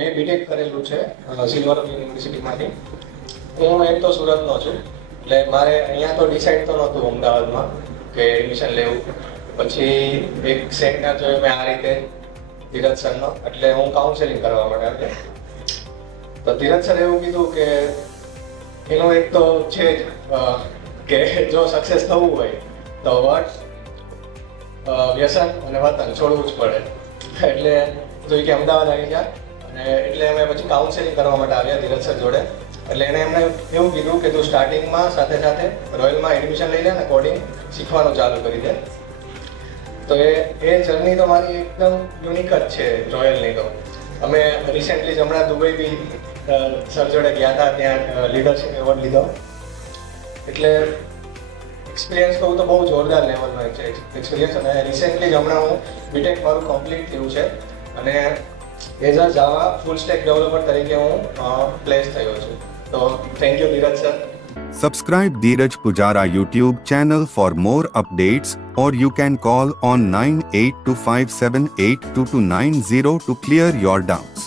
મેં બીટેક કરેલું છે સિલ્વર યુનિવર્સિટીમાંથી. હું એક તો સુરતનો છું, એટલે મારે અહીંયા તો ડિસાઇડ તો નહોતું અમદાવાદમાં કે એડમિશન લેવું. પછી એક સેમિનાર જોયો મેં આ રીતે ધીરજ સરનો, એટલે હું કાઉન્સેલિંગ કરવા માટે આવ્યો. તો ધીરજ સર એવું કીધું કે એનું એક તો છે જ કે જો સક્સેસ થવું હોય તો વ્યસન અને વતન છોડવું જ પડે. એટલે જોઈ કે અમદાવાદ આવી ગયા, અને એટલે અમે પછી કાઉન્સેલિંગ કરવા માટે આવ્યા ધીરજ સર જોડે. એટલે એમને એવું કીધું કે તું સ્ટાર્ટિંગમાં સાથે સાથે રોયલમાં એડમિશન લઈ લે અને કોડિંગ શીખવાનું ચાલુ કરી દે. તો એ જર્ની તો મારી એકદમ યુનિક જ છે રોયલની. તો અમે રિસેન્ટલી જ હમણાં દુબઈ બી સર જોડે ગયા હતા, ત્યાં લીડરશિપ એવોર્ડ લીધો. એટલે એક્સપિરિયન્સ કહું તો બહુ જોરદાર લેવલનો છે એક્સપિરિયન્સ. અને રિસેન્ટલી જ હમણાં હું બીટેક મારું કમ્પ્લીટ થયું છે, અને as a Java full stack developer તરીકે હું પ્લેસ થયો છું. તો thank you Dheeraj sir. Subscribe Dheeraj Pujara YouTube channel for more updates, or you can call on 9825782290 to clear your doubts.